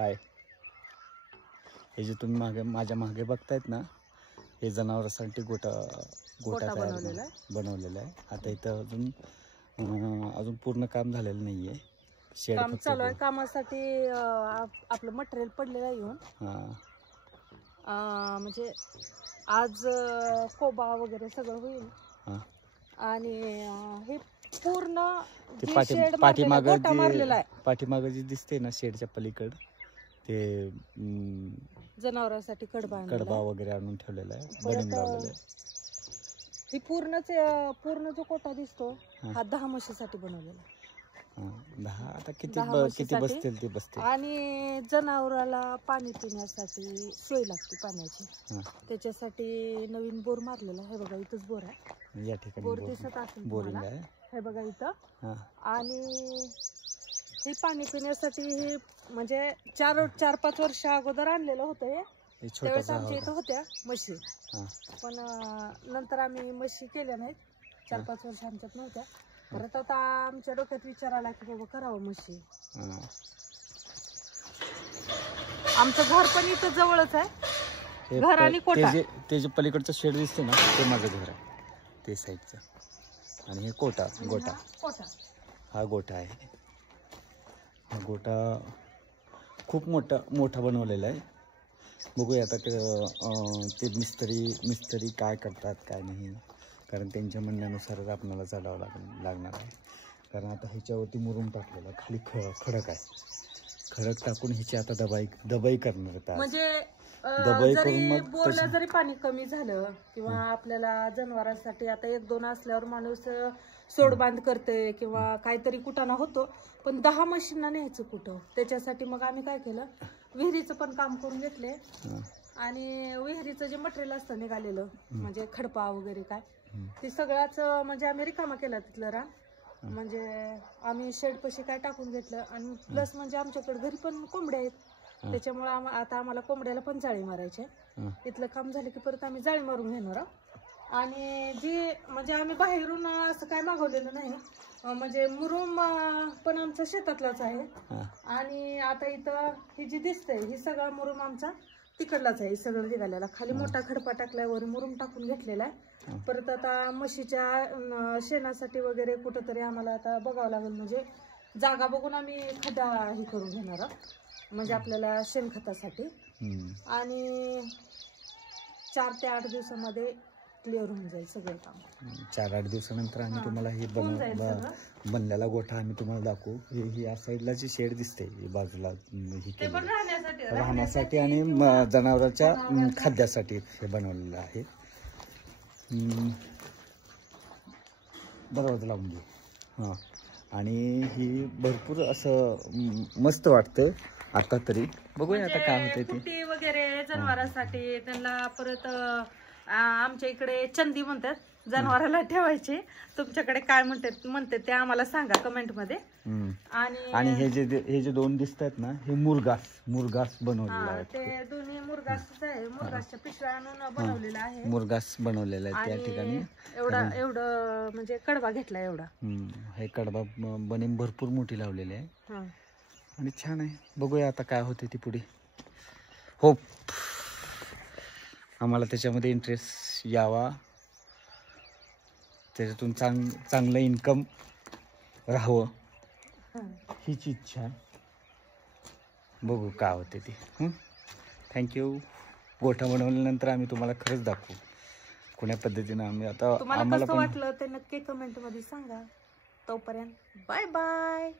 हाय. हे जे तुम्ही मागे माझ्या मागे बघतायत ना, हे जनावरांसाठी गोटा बनवलेला आहे. आता इथं अजून पूर्ण काम झालेलं नाहीये. शेड काम चालू आहे. कामासाठी आपलं मटेरियल पडलेलं आहे येऊन. म्हणजे आज कोबा वगैरे सगळं होईल. आणि हे पूर्ण पाठीमागे जी दिसते ना शेडच्या पलीकड, ते जनावरांसाठी कडबा वगैरे आणून ठेवलेला आहे, बनवून लावलेला आहे. ही पूर्ण जो कोटा दिसतो हा 10 म्हशीसाठी बनवलेला आहे. 10 आता किती बसतील ते बसतील. आणि जनावराला पाणी पिण्यासाठी सोय लागते पाण्याची. त्याच्यासाठी नवीन बोर मारलेला आहे. बघा इथंच बोर आहे. या ठिकाणी बोर दिसत असेल बोरिंग आहे. हे बघा इथं. आणि हे पाणी पिण्यासाठी हे म्हणजे 4-5 वर्ष अगोदर आणलेलं होतं. हे त्यावेळेस आमच्या इथं होत्या म्हशी, पण नंतर आम्ही म्हशी केल्या नाहीत. 4-5 वर्ष आमच्यात नव्हत्या. परत आता आमच्या डोक्यात विचार आला की बाबा करावं म्हशी. आमचं घर पण इथं जवळच आहे. घर आणि कोटा. ते जे पलीकडचं शेड दिसते ना, ते माझं घर आहे, ते साईडचं. आणि हे गोटा हा गोटा आहे. हा गोटा खूप मोठा बनवलेला आहे. बघूया आता ते मिस्त्री काय करतात काय नाही, कारण त्यांच्या म्हणण्यानुसारच आपल्याला चालावं लागणार आहे. कारण आता ह्याच्यावरती मुरुम टाकलेला, खाली खडक आहे. खडक टाकून ह्याची आता दबाई करणार आहेत. म्हणजे जरी बोरला जरी पाणी कमी झालं किंवा आपल्याला जनावरांसाठी आता 1-2 असल्यावर माणूस सोडबांध करते किंवा काहीतरी कुटाणा होतो, पण 10 म्हशींना न्यायचं कुठं. त्याच्यासाठी मग आम्ही काय केलं, विहिरीचं पण काम करून घेतले. आणि विहिरीचं जे मटेरियल असतं निघालेलं, म्हणजे खडपा वगैरे काय, ते सगळ्याच म्हणजे आम्ही रिकामा केला तिथलं रान. म्हणजे आम्ही शेड पशी काय टाकून घेतलं. आणि प्लस म्हणजे आमच्याकडे घरी पण कोंबड्या आहेत. त्याच्यामुळे आता आम्हाला कोंबड्याला पण जाळी मारायची. इथलं काम झालं की परत आम्ही जाळी मारून घेणार आहोत. आणि जी म्हणजे आम्ही बाहेरून असं काय मागवलेलं नाही. म्हणजे मुरुम पण आमचा शेतातलाच आहे. आणि आता इथं ही जी दिसते ही सगळा मुरुम आमचा तिकडलाच आहे. सगळं निघालेला खाली मोठा खडपा टाकल्यावर मुरुम टाकून घेतलेला आहे. परत आता म्हशीच्या शेणासाठी वगैरे कुठंतरी आम्हाला आता बघावं लागेल. म्हणजे जागा बघून आम्ही खड्डा हे करून घेणार आहोत, म्हणजे आपल्याला शेणखतासाठी. आणि 4 ते 8 दिवसामध्ये क्लिअर होऊन जाईल सगळं काम. 4-8 दिवसानंतर आम्ही तुम्हाला हे बनलेला गोठा आम्ही तुम्हाला दाखवू. ही या साईडला जी शेड दिसते बाजूला, ही राहण्यासाठी आणि जनावरांच्या खाद्यासाठी हे बनवलेलं आहे. दरवाजा लावून घे. आणि ही भरपूर असं मस्त वाटतं आता तरी. बघूया आता काय होतंय ते. कुट्टी वगैरे जनावरांसाठी त्यांना. परत आमच्या इकडे चंदी म्हणतात जनावराला ठेवायचे. तुमच्याकडे काय म्हणते ते आम्हाला सांगा कमेंट मध्ये. आणि हे जे 2 दिसत आहेत ना, हे मुरगास बनवलेला आहे. ते दोन्ही मुरगासच आहे. मुरगासच्या पिशव्या आणून बनवलेला आहे. मुरगास बनवलेला आहे त्या ठिकाणी. एवढं म्हणजे कडबा घेतला एवढा. हे कडबा बनीम भरपूर मोठी लावलेली आहे आणि छान आहे. बघूया आता काय होते ती पुढे. होप आम्हाला त्याच्यामध्ये इंटरेस्ट यावा, त्याच्यातून चांगलं इन्कम राहावं हीच इच्छा आहे. बघू काय होते ती. थँक्यू. गोठा बनवल्यानंतर आम्ही तुम्हाला खरंच दाखवू कोण्या पद्धतीनं आम्ही. आता आम्हाला कसं वाटलं ते नक्की कमेंट मध्ये सांगा. तोपर्यंत बाय बाय.